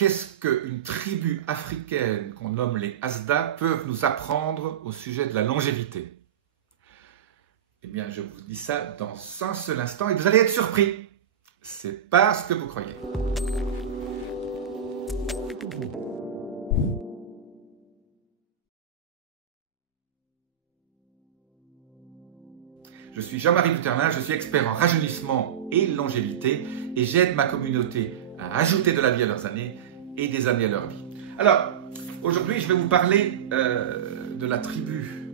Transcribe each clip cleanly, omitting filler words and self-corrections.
qu'est-ce qu'une tribu africaine qu'on nomme les Asda peuvent nous apprendre au sujet de la longévité? Eh bien, je vous dis ça dans un seul instant et vous allez être surpris. C'est pas ce que vous croyez. Je suis Jean-Marie Buterlin, je suis expert en rajeunissement et longévité et j'aide ma communauté à ajouter de la vie à leurs années et des années à leur vie. Alors, aujourd'hui, je vais vous parler de la tribu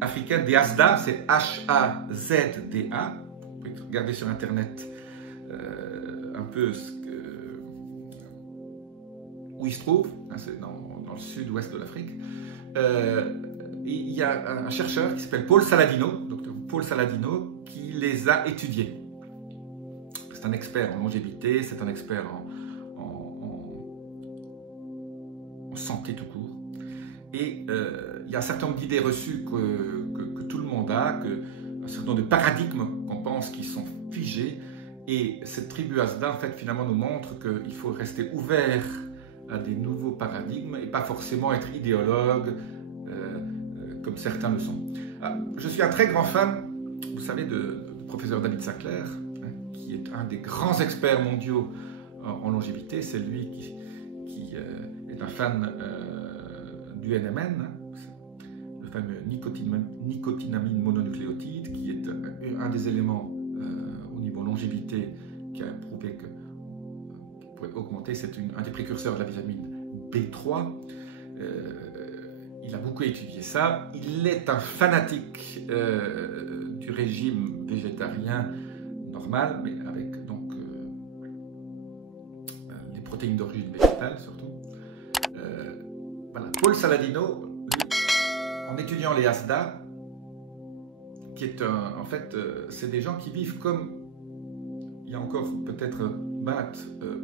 africaine des Asda, c'est H-A-Z-D-A. Vous pouvez regarder sur Internet un peu où ils se trouvent, c'est dans le sud-ouest de l'Afrique. Il y a un chercheur qui s'appelle Paul Saladino, docteur Paul Saladino, qui les a étudiés. C'est un expert en longévité, c'est un expert en santé tout court. Et il y a un certain nombre d'idées reçues que tout le monde a, un certain nombre de paradigmes qu'on pense qui sont figés. Et cette tribu Asda, en fait, finalement, nous montre qu'il faut rester ouvert à des nouveaux paradigmes et pas forcément être idéologue, comme certains le sont. Je suis un très grand fan, vous savez, du professeur David Sinclair, qui est un des grands experts mondiaux en longévité. C'est lui qui est un fan du NMN, le fameux nicotinamine mononucléotide, qui est un des éléments au niveau longévité qui a prouvé qu'il pourrait augmenter. C'est un des précurseurs de la vitamine B3. Il a beaucoup étudié ça. Il est un fanatique du régime végétarien normal, mais avec donc les protéines d'origine végétale surtout. Voilà. Paul Saladino, lui, en étudiant les Asda, qui est en fait, c'est des gens qui vivent comme il y a encore peut-être 20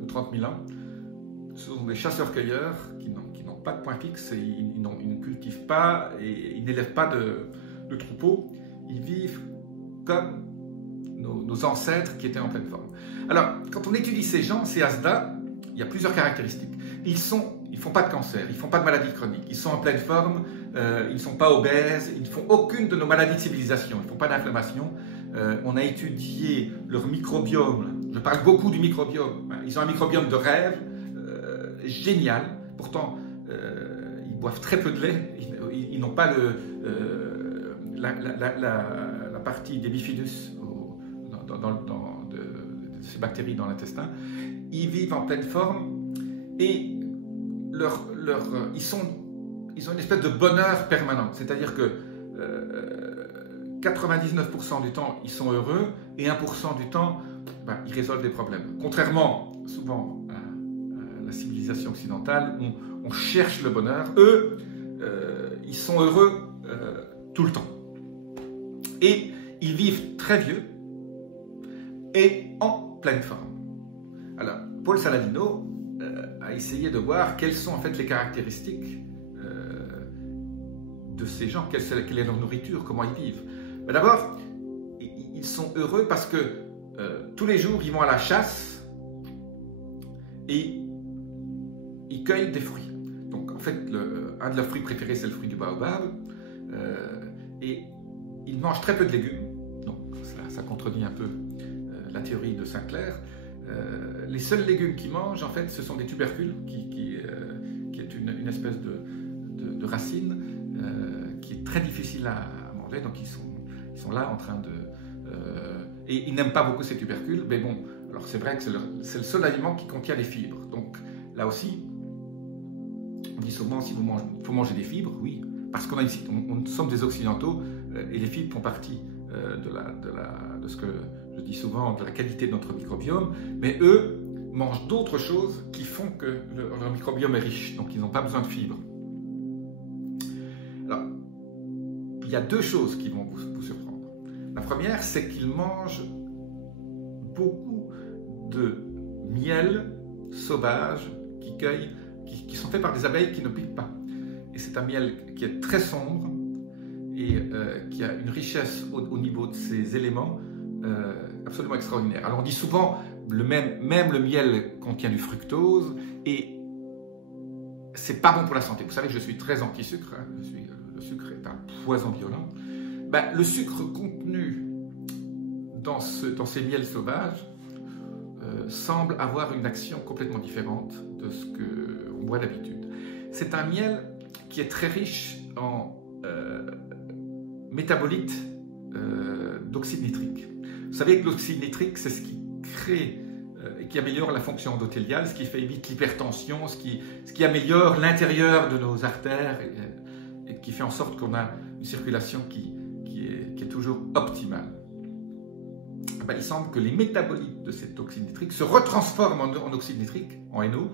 ou 30 000 ans. Ce sont des chasseurs-cueilleurs qui n'ont pas de point fixe, et ils ne cultivent pas et ils n'élèvent pas de troupeaux. Ils vivent comme nos ancêtres qui étaient en pleine forme. Alors, quand on étudie ces gens, ces Asda, il y a plusieurs caractéristiques. Ils ne font pas de cancer, ils ne font pas de maladies chroniques, ils sont en pleine forme, ils ne sont pas obèses, ils ne font aucune de nos maladies de civilisation, ils ne font pas d'inflammation. On a étudié leur microbiome, je parle beaucoup du microbiome, ils ont un microbiome de rêve, génial. Pourtant, ils boivent très peu de lait, ils n'ont pas la partie des bifidus de ces bactéries dans l'intestin. Ils vivent en pleine forme et ils ont une espèce de bonheur permanent. C'est-à-dire que 99% du temps, ils sont heureux et 1% du temps, ils résolvent des problèmes. Contrairement souvent à la civilisation occidentale, on cherche le bonheur. Eux, ils sont heureux tout le temps. Et ils vivent très vieux et en pleine forme. Alors, Paul Saladino a essayé de voir quelles sont en fait les caractéristiques de ces gens, quelle est leur nourriture, comment ils vivent. D'abord, ils sont heureux parce que tous les jours, ils vont à la chasse et ils cueillent des fruits. Donc, en fait, un de leurs fruits préférés, c'est le fruit du baobab. Et ils mangent très peu de légumes. Donc, ça contredit un peu la théorie de Sinclair. Les seuls légumes qu'ils mangent, en fait, ce sont des tubercules, qui est une espèce de racine qui est très difficile à manger. Donc, ils sont là en train de... et ils n'aiment pas beaucoup ces tubercules, mais bon, alors c'est vrai que c'est le seul aliment qui contient des fibres. Donc, là aussi, on dit souvent, il faut manger des fibres, oui, parce qu'on nous sommes des Occidentaux, et les fibres font partie de ce que je dis souvent, de la qualité de notre microbiome, mais eux mangent d'autres choses qui font que leur microbiome est riche, donc ils n'ont pas besoin de fibres. Alors, il y a deux choses qui vont vous surprendre. La première, c'est qu'ils mangent beaucoup de miel sauvage qu'ils cueillent, qui sont faits par des abeilles qui ne piquent pas. Et c'est un miel qui est très sombre et qui a une richesse au niveau de ses éléments absolument extraordinaire. Alors on dit souvent, même le miel contient du fructose et c'est pas bon pour la santé. Vous savez que je suis très anti-sucre, hein. Le sucre est un poison violent. Ben, le sucre contenu dans ces miels sauvages semble avoir une action complètement différente de ce qu'on boit d'habitude. C'est un miel qui est très riche en métabolites d'oxyde nitrique. Vous savez que l'oxyde nitrique, c'est ce qui crée et qui améliore la fonction endothéliale, ce qui fait éviter l'hypertension, ce qui améliore l'intérieur de nos artères et qui fait en sorte qu'on a une circulation qui est toujours optimale. Ben, il semble que les métabolites de cet oxyde nitrique se retransforment en oxyde nitrique, en NO,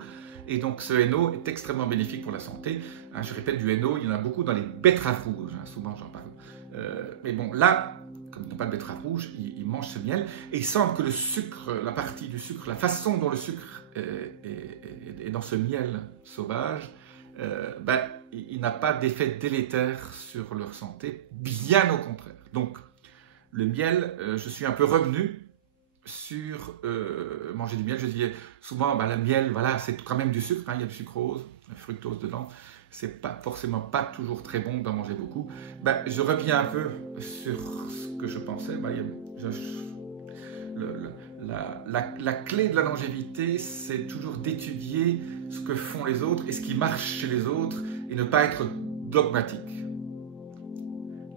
et donc ce NO est extrêmement bénéfique pour la santé. Hein, je répète, du NO, il y en a beaucoup dans les betteraves rouges, hein, souvent j'en parle. Mais bon, là, comme ils n'ont pas de betterave rouge, ils mangent ce miel, et il semble que le sucre, la partie du sucre, la façon dont le sucre est dans ce miel sauvage, ben, il n'a pas d'effet délétère sur leur santé, bien au contraire. Donc, le miel, je suis un peu revenu sur manger du miel. Je disais souvent, ben, le miel, voilà, c'est quand même du sucre, hein, il y a du sucrose, du fructose dedans. C'est pas forcément pas toujours très bon d'en manger beaucoup. Ben, je reviens un peu sur ce que je pensais. Ben, la clé de la longévité, c'est toujours d'étudier ce que font les autres et ce qui marche chez les autres et ne pas être dogmatique.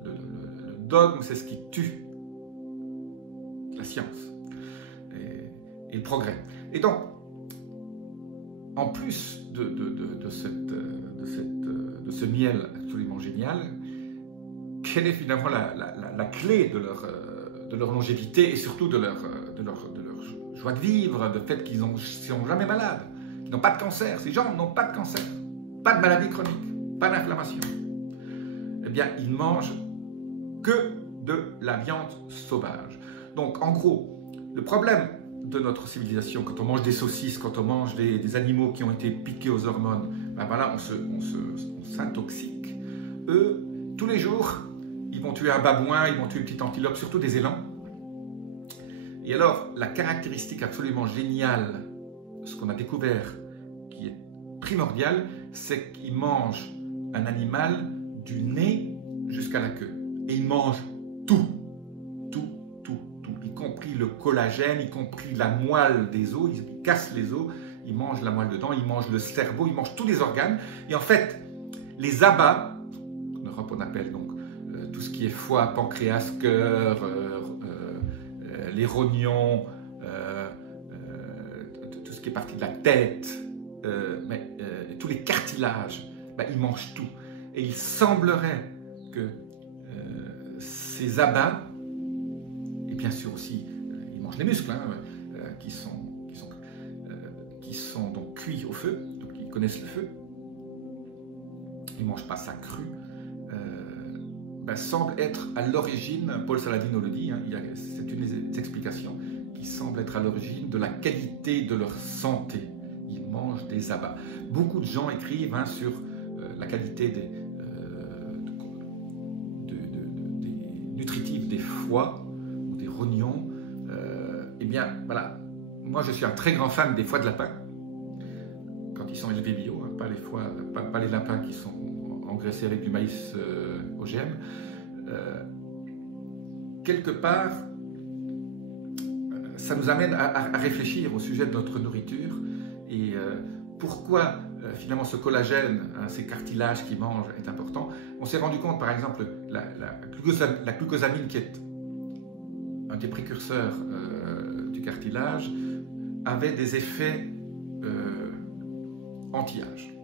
Le dogme, c'est ce qui tue la science et le progrès. Et donc, en plus de ce miel absolument génial, quelle est finalement la clé de leur longévité et surtout de leur joie de vivre, du fait qu'ils ne sont jamais malades, qu'ils n'ont pas de cancer. Ces gens n'ont pas de cancer, pas de maladie chronique, pas d'inflammation. Eh bien, ils mangent que de la viande sauvage. Donc, en gros, le problème de notre civilisation, quand on mange des saucisses, quand on mange des animaux qui ont été piqués aux hormones, ben voilà, on s'intoxique. Eux, tous les jours, ils vont tuer un babouin, ils vont tuer une petite antilope, surtout des élans. Et alors, la caractéristique absolument géniale, ce qu'on a découvert, qui est primordial, c'est qu'ils mangent un animal du nez jusqu'à la queue. Et ils mangent tout. Y compris le collagène, y compris la moelle des os, ils cassent les os, ils mangent la moelle dedans, ils mangent le cerveau, ils mangent tous les organes. Et en fait, les abats, en Europe on appelle donc tout ce qui est foie, pancréas, cœur, les rognons, tout ce qui est partie de la tête, tous les cartilages, ben, ils mangent tout. Et il semblerait que ces abats, et bien sûr aussi, ils mangent les muscles, hein, qui sont donc cuits au feu, donc ils connaissent le feu, ils ne mangent pas ça cru, ben, semble être à l'origine, Paul Saladino le dit, hein, c'est une des explications, qui semble être à l'origine de la qualité de leur santé. Ils mangent des abats. Beaucoup de gens écrivent, hein, sur la qualité des nutritifs des foies, des rognons. Eh bien, voilà, moi je suis un très grand fan des foies de lapin, quand ils sont élevés bio, hein, pas les lapins qui sont engraissés avec du maïs OGM. Quelque part, ça nous amène à réfléchir au sujet de notre nourriture et pourquoi finalement ce collagène, hein, ces cartilages qu'ils mangent est important. On s'est rendu compte par exemple la glucosamine, qui est un des précurseurs du cartilage, avait des effets anti-âge.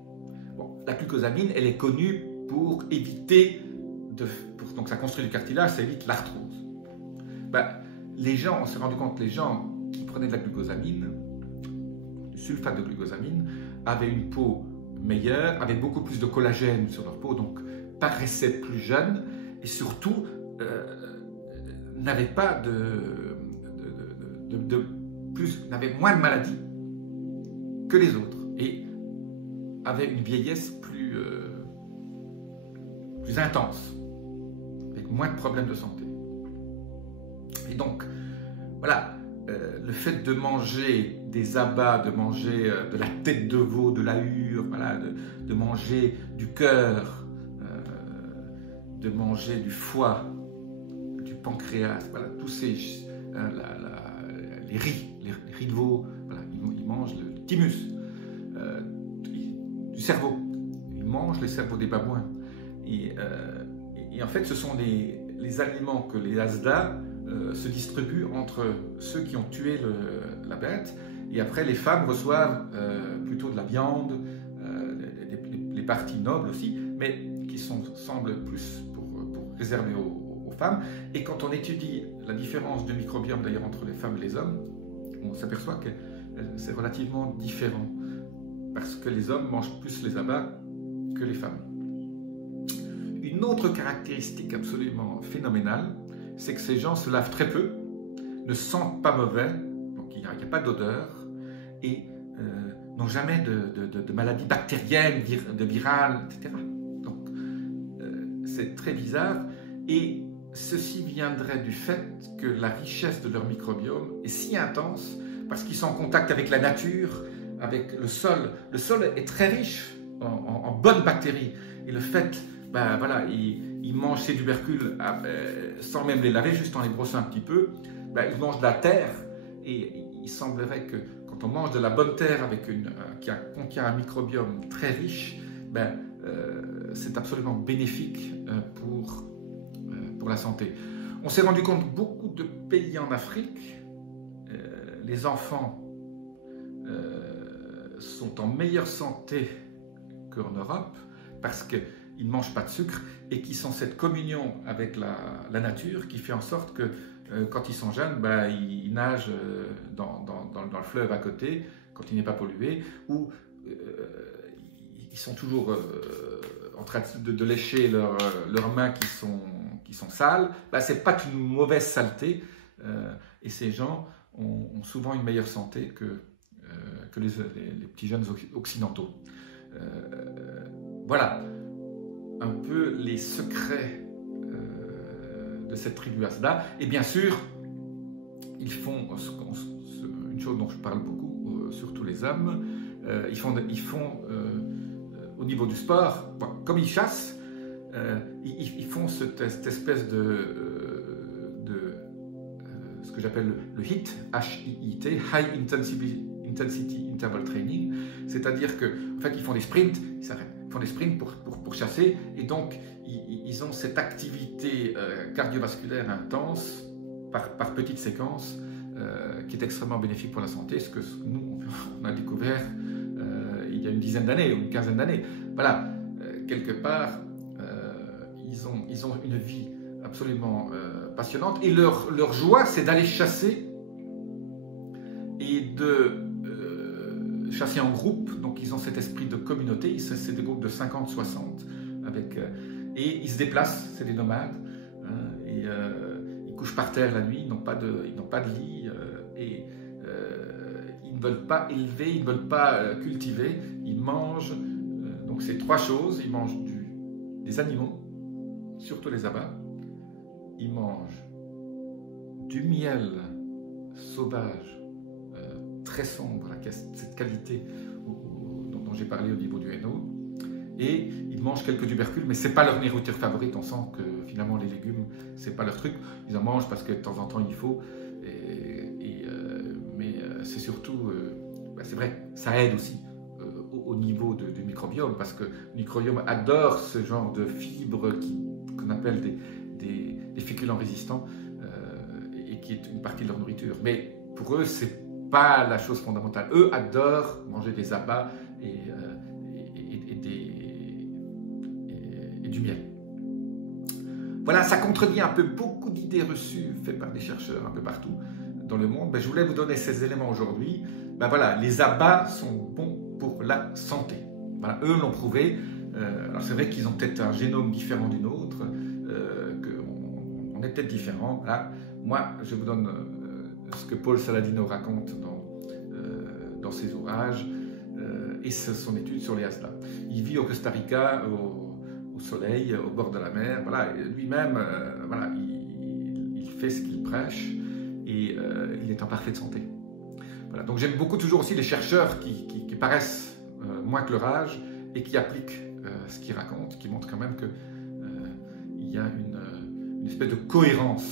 Bon, la glucosamine, elle est connue pour éviter, donc ça construit du cartilage, ça évite l'arthrose. Ben, on s'est rendu compte que les gens qui prenaient de la glucosamine, du sulfate de glucosamine, avaient une peau meilleure, avaient beaucoup plus de collagène sur leur peau, donc paraissaient plus jeunes et surtout n'avaient pas n'avaient moins de maladies que les autres et avaient une vieillesse plus intense, avec moins de problèmes de santé. Et donc, voilà, le fait de manger des abats, de manger de la tête de veau, de la hure, voilà, de manger du cœur, de manger du foie, du pancréas, voilà, tous ces, les riz de veau, voilà, ils mangent le thymus, du cerveau, ils mangent les cerveaux des babouins. Et en fait, ce sont les aliments que les Asda se distribuent entre ceux qui ont tué la bête, et après les femmes reçoivent plutôt de la viande, les parties nobles aussi, mais qui semblent plus pour réserver aux femmes. Et quand on étudie la différence de microbiome d'ailleurs entre les femmes et les hommes, on s'aperçoit que c'est relativement différent, parce que les hommes mangent plus les abats que les femmes. Une autre caractéristique absolument phénoménale, c'est que ces gens se lavent très peu, ne sentent pas mauvais, donc il n'y a pas d'odeur, et n'ont jamais de maladies bactériennes, de virales, etc. Donc c'est très bizarre, et ceci viendrait du fait que la richesse de leur microbiome est si intense, parce qu'ils sont en contact avec la nature, avec le sol. Le sol est très riche en bonnes bactéries, et le fait, ben voilà, ils mangent ces tubercules sans même les laver, juste en les brossant un petit peu, ben, ils mangent de la terre, et il semblerait que quand on mange de la bonne terre avec qui contient un microbiome très riche, ben, c'est absolument bénéfique pour la santé. On s'est rendu compte que beaucoup de pays en Afrique, les enfants sont en meilleure santé qu'en Europe, parce qu'ils ne mangent pas de sucre et qu'ils ont cette communion avec la nature qui fait en sorte que quand ils sont jeunes, ben, ils nagent dans le fleuve à côté, quand il n'est pas pollué, ou ils sont toujours en train de lécher leurs mains qui sont sales. Ben, ce n'est pas une mauvaise saleté, et ces gens ont souvent une meilleure santé que les petits jeunes occidentaux. Voilà un peu les secrets de cette tribu Asda. Et bien sûr, ils font une chose dont je parle beaucoup, surtout les hommes, ils font au niveau du sport, bon, comme ils chassent, ils font cette espèce ce que j'appelle le HIIT, H-I-I-T, High Intensity Interval Training, c'est-à-dire qu'en fait, ils font des sprints, ils s'arrêtent. Ils font des sprints pour chasser, et donc ils ont cette activité cardiovasculaire intense par petites séquences qui est extrêmement bénéfique pour la santé, ce que nous on a découvert il y a une dizaine d'années ou une quinzaine d'années. Voilà, quelque part ils ont une vie absolument passionnante, et leur joie c'est d'aller chasser et de chasser en groupe. Donc ils ont cet esprit de communauté, c'est des groupes de 50-60 et ils se déplacent, c'est des nomades, et ils couchent par terre la nuit, ils n'ont pas de lit, et ils ne veulent pas élever, ils ne veulent pas cultiver, ils mangent, donc c'est trois choses, ils mangent des animaux, surtout les abats, ils mangent du miel sauvage, très sombre, cette qualité dont j'ai parlé au niveau du Hainaut, et ils mangent quelques tubercules, mais ce n'est pas leur nourriture favorite. On sent que finalement les légumes, ce n'est pas leur truc, ils en mangent parce que de temps en temps il faut, mais c'est surtout, c'est vrai, ça aide aussi au niveau du microbiome, parce que le microbiome adore ce genre de fibres qu'on appelle des féculents résistants, et qui est une partie de leur nourriture. Mais pour eux, c'est pas la chose fondamentale. Eux adorent manger des abats et du miel. Voilà, ça contredit un peu beaucoup d'idées reçues faites par des chercheurs un peu partout dans le monde. Ben, je voulais vous donner ces éléments aujourd'hui. Ben, voilà, les abats sont bons pour la santé. Voilà, eux l'ont prouvé. Alors c'est vrai qu'ils ont peut-être un génome différent du nôtre, qu'on est peut-être différent. Voilà. Moi, je vous donne ce que Paul Saladino raconte dans ses ouvrages et son étude sur les Asda. Il vit au Costa Rica, au soleil, au bord de la mer. Voilà, lui-même, voilà, il fait ce qu'il prêche, et il est en parfaite santé. Voilà. Donc j'aime beaucoup toujours aussi les chercheurs qui paraissent moins que leur âge et qui appliquent ce qu'ils racontent, qui montrent quand même qu'il y a une espèce de cohérence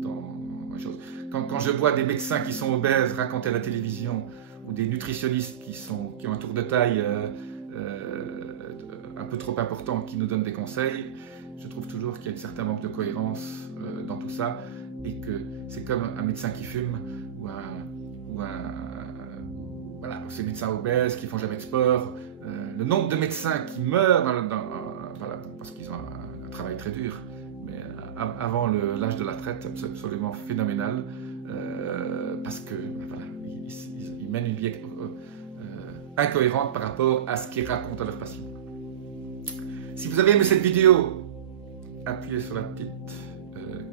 dans les choses. Quand je vois des médecins qui sont obèses raconter à la télévision, ou des nutritionnistes qui ont un tour de taille un peu trop important, qui nous donnent des conseils, je trouve toujours qu'il y a un certain manque de cohérence dans tout ça, et que c'est comme un médecin qui fume, voilà, ces médecins obèses qui font jamais de sport. Le nombre de médecins qui meurent voilà, parce qu'ils ont un travail très dur, mais avant l'âge de la retraite, c'est absolument phénoménal, parce que voilà, ils mènent une vie incohérente par rapport à ce qu'ils racontent à leurs patients. Si vous avez aimé cette vidéo, appuyez sur la petite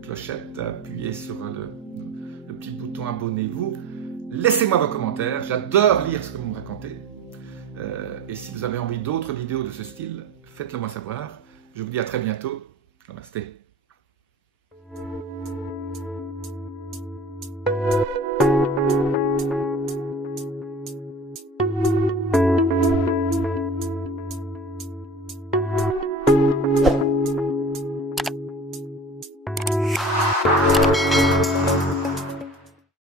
clochette, appuyez sur le petit bouton abonnez-vous, laissez-moi vos commentaires, j'adore lire ce que vous me racontez, et si vous avez envie d'autres vidéos de ce style, faites-le moi savoir. Je vous dis à très bientôt. Namasté.